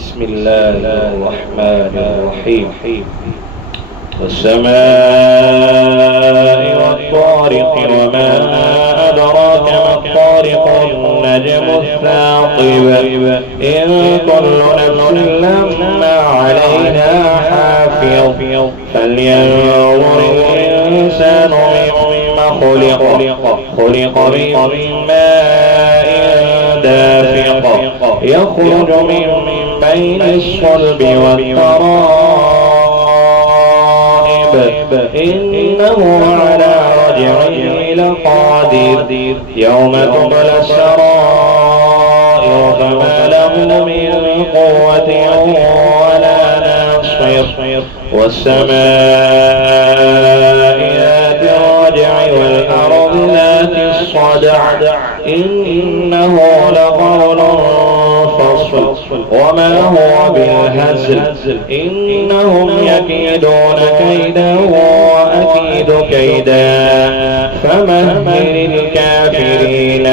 بسم الله الرحمن الرحيم. والسماء والطارق وما أدراك ما الطارق النجم الثاقب إن كل نفس لما عليها حافظ فلينظر الإنسان مما خلق من ماء دافق يخرج من بين الصلب والترائب إنه على رجعه لقادر يوم تبلى السرائر فما له من قوة ولا ناصر والسماء ذات الرجع والأرض ذات الصدع إنه لقول فصل وما هو بالهزل إنهم يكيدون كيدا وأكيد كيدا فمهل الكافرين